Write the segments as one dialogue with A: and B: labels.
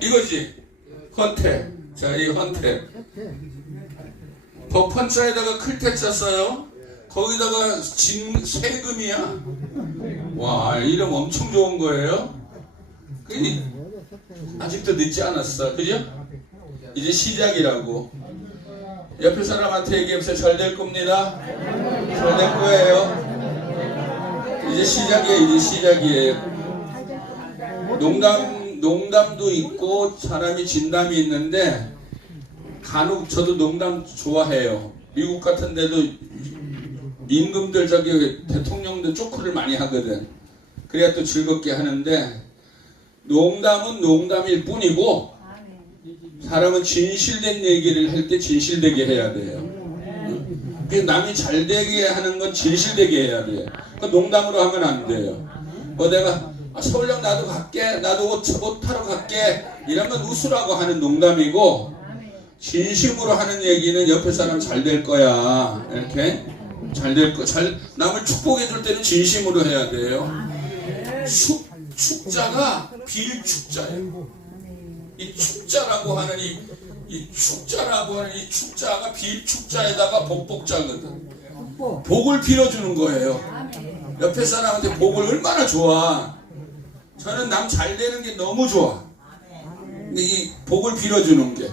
A: 이거지. 헌태. 자, 이 헌태. 법헌자에다가 클테 짰어요. 거기다가 진 세금이야. 와, 이름 엄청 좋은 거예요. 그 아직도 늦지 않았어. 그죠? 이제 시작이라고. 옆에 사람한테 얘기해보세요. 잘 될 겁니다. 잘 될 거예요. 이제 시작이에요. 이제 시작이에요. 농담, 농담도 있고 사람이 진담이 있는데 간혹 저도 농담 좋아해요. 미국 같은 데도 임금들 저기 대통령들 쪼크를 많이 하거든. 그래야 또 즐겁게 하는데 농담은 농담일 뿐이고 사람은 진실된 얘기를 할 때 진실되게 해야 돼요. 응? 그 남이 잘 되게 하는 건 진실되게 해야 돼요. 그 농담으로 하면 안 돼요. 뭐 내가 아, 서울역 나도 갈게, 나도 옷, 옷 타러 갈게 이러면 웃으라고 하는 농담이고 진심으로 하는 얘기는 옆에 사람 잘 될 거야 이렇게 잘 될 거, 잘 남을 축복해 줄 때는 진심으로 해야 돼요. 축 축자가 빌축자예요. 이 축자라고 하는 이, 이 축자라고 하는 이 축자가 빌축자에다가 복복자거든. 복을 빌어주는 거예요. 옆에 사람한테 복을 얼마나 좋아. 저는 남 잘 되는 게 너무 좋아. 근데 이 복을 빌어주는 게.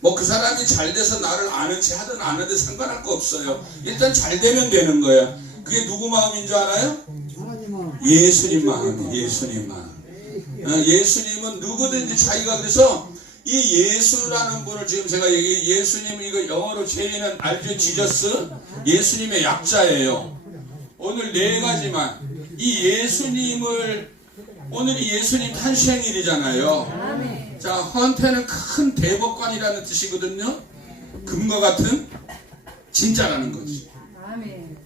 A: 뭐그 사람이 잘 돼서 나를 아는 체 하든 안 하든 상관할 거 없어요. 일단 잘 되면 되는 거야. 그게 누구 마음인 줄 알아요? 예수님 마음, 예수님 마음. 어, 예수님은 누구든지 자기가 그래서 이 예수라는 분을 지금 제가 얘기 예수님 이거 영어로 제의는 알죠 지저스 예수님의 약자예요. 오늘 네 가지만 이 예수님을 오늘이 예수님 탄생일이잖아요. 자 헌태는 큰 대법관이라는 뜻이거든요. 금과 같은 진짜라는 거지.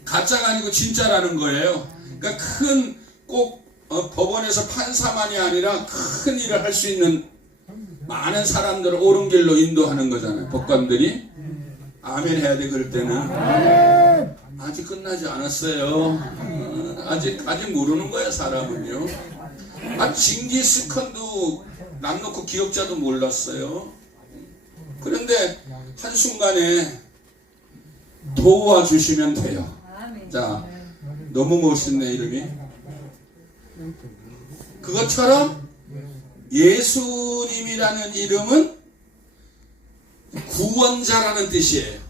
A: 가짜가 아니고 진짜라는 거예요. 그러니까 큰꼭 법원에서 판사만이 아니라 큰 일을 할 수 있는 많은 사람들을 옳은 길로 인도하는 거잖아요. 법관들이 아멘 해야 돼 그럴 때는 아직 끝나지 않았어요. 어, 아직 아직 모르는 거야 사람은요. 아 징기스칸도 남 놓고 기억자도 몰랐어요. 그런데 한 순간에 도와주시면 돼요. 자, 너무 멋있네 이름이. 그것처럼 예수님이라는 이름은 구원자라는 뜻이에요.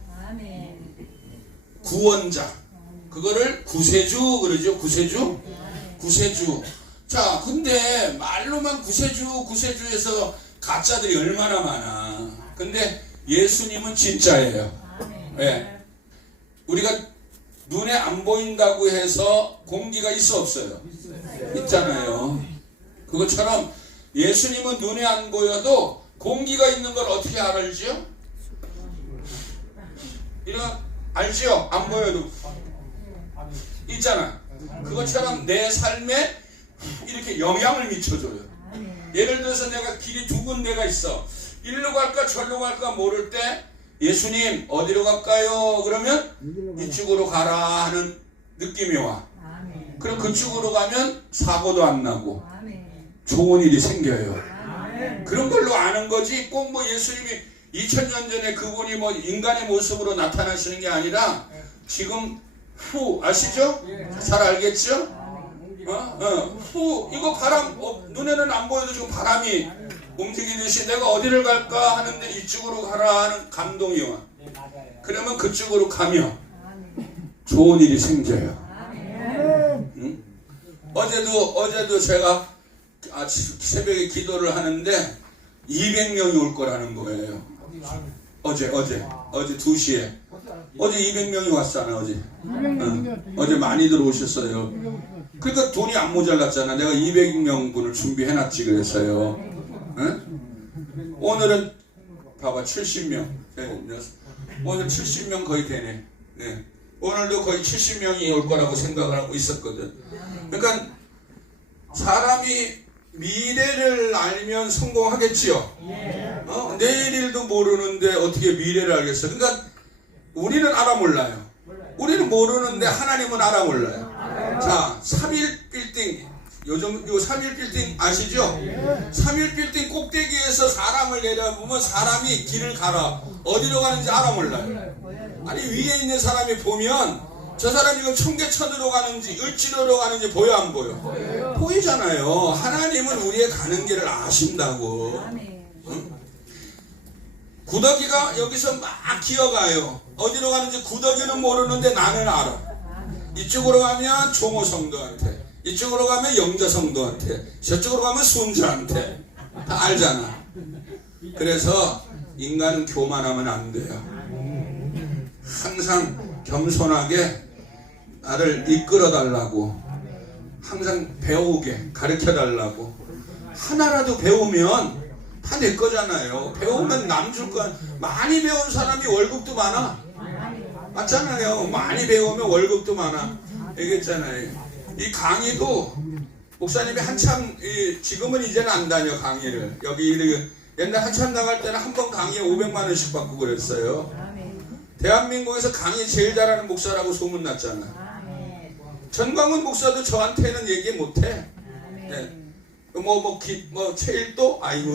A: 구원자. 그거를 구세주 그러죠. 구세주. 구세주. 자, 근데 말로만 구세주, 구세주에서 가짜들이 얼마나 많아. 근데 예수님은 진짜예요. 예. 우리가 눈에 안 보인다고 해서 공기가 있어 없어요? 있잖아요. 그것처럼 예수님은 눈에 안 보여도 공기가 있는 걸 어떻게 알죠? 이런 알지요? 안 보여도 있잖아. 그것처럼 내 삶에 이렇게 영향을 미쳐줘요. 예를 들어서 내가 길이 두 군데가 있어. 일로 갈까 절로 갈까 모를 때 예수님 어디로 갈까요? 그러면 이쪽으로 가라 하는 느낌이 와. 그럼 그쪽으로 가면 사고도 안 나고 좋은 일이 생겨요. 그런 걸로 아는 거지 꼭 뭐 예수님이 2000년 전에 그분이 뭐 인간의 모습으로 나타나시는 게 아니라 지금 후 아시죠? 잘 알겠죠? 어? 어. 후 이거 바람 어, 눈에는 안 보여도 지금 바람이 움직이듯이 내가 어디를 갈까 하는데 이쪽으로 가라 하는 감동이 와. 그러면 그쪽으로 가면 좋은 일이 생겨요. 응? 어제도 어제도 제가 아, 새벽에 기도를 하는데 200명이 올 거라는 거예요. 어제 어제 어제 2시에 어제 200명이 왔잖아 어제. 응. 어제 많이들 오셨어요. 그러니까 돈이 안 모자랐잖아. 내가 200명 분을 준비해놨지 그랬어요. 응? 오늘은 봐봐 70명. 오늘 70명 거의 되네. 네. 오늘도 거의 70명이 올 거라고 생각을 하고 있었거든. 그러니까 사람이 미래를 알면 성공하겠지요. 어? 내일 일도 모르는데 어떻게 미래를 알겠어? 그러니까 우리는 알아 몰라요. 우리는 모르는데 하나님은 알아 몰라요. 자, 3일 빌딩 요즘 요 3일 빌딩 아시죠? 3일 빌딩 꼭대기에서 사람을 내려보면 사람이 길을 가라. 어디로 가는지 알아 몰라요. 아니 위에 있는 사람이 보면 저 사람이 지금 청계천으로 가는지 을지로로 가는지 보여 안 보여? 보이잖아요. 하나님은 우리의 가는 길을 아신다고. 구더기가 여기서 막 기어가요. 어디로 가는지 구더기는 모르는데 나는 알아. 이쪽으로 가면 종호 성도한테, 이쪽으로 가면 영자 성도한테, 저쪽으로 가면 순자한테 다 알잖아. 그래서 인간은 교만하면 안 돼요. 항상 겸손하게 나를 이끌어 달라고, 항상 배우게 가르쳐 달라고. 하나라도 배우면 다 내 거잖아요. 배우면 남줄 거. 많이 배운 사람이 월급도 많아. 맞잖아요. 많이 배우면 월급도 많아. 얘기했잖아요. 이 강의도 목사님이 한참 이, 지금은 이제는 안 다녀 강의를 여기 옛날 한참 나갈 때는 한 번 강의에 500만 원씩 받고 그랬어요. 대한민국에서 강의 제일 잘하는 목사라고 소문 났잖아. 전광훈 목사도 저한테는 얘기 못해. 네. 뭐, 뭐, 기, 뭐, 체일도? 아이고,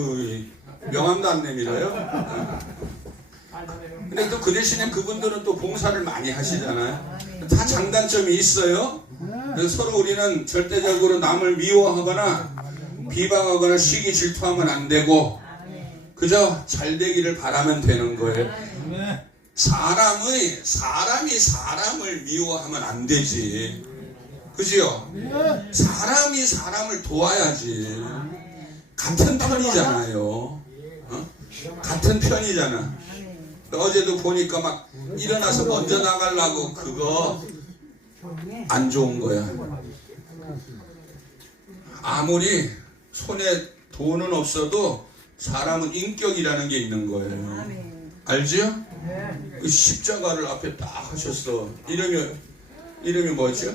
A: 명함도 안 내밀어요. 근데 또 그 대신에 그분들은 또 봉사를 많이 하시잖아요. 다 장단점이 있어요. 서로 우리는 절대적으로 남을 미워하거나 비방하거나 시기 질투하면 안 되고 그저 잘 되기를 바라면 되는 거예요. 사람의 사람이 사람을 미워하면 안 되지. 그지요? 사람이 사람을 도와야지. 같은 편이잖아요. 어? 같은 편이잖아. 어제도 보니까 막 일어나서 먼저 나가려고 그거 안 좋은 거야. 아무리 손에 돈은 없어도 사람은 인격이라는 게 있는 거예요. 알지요? 그 십자가를 앞에 딱 하셨어. 이름이 이름이 뭐죠?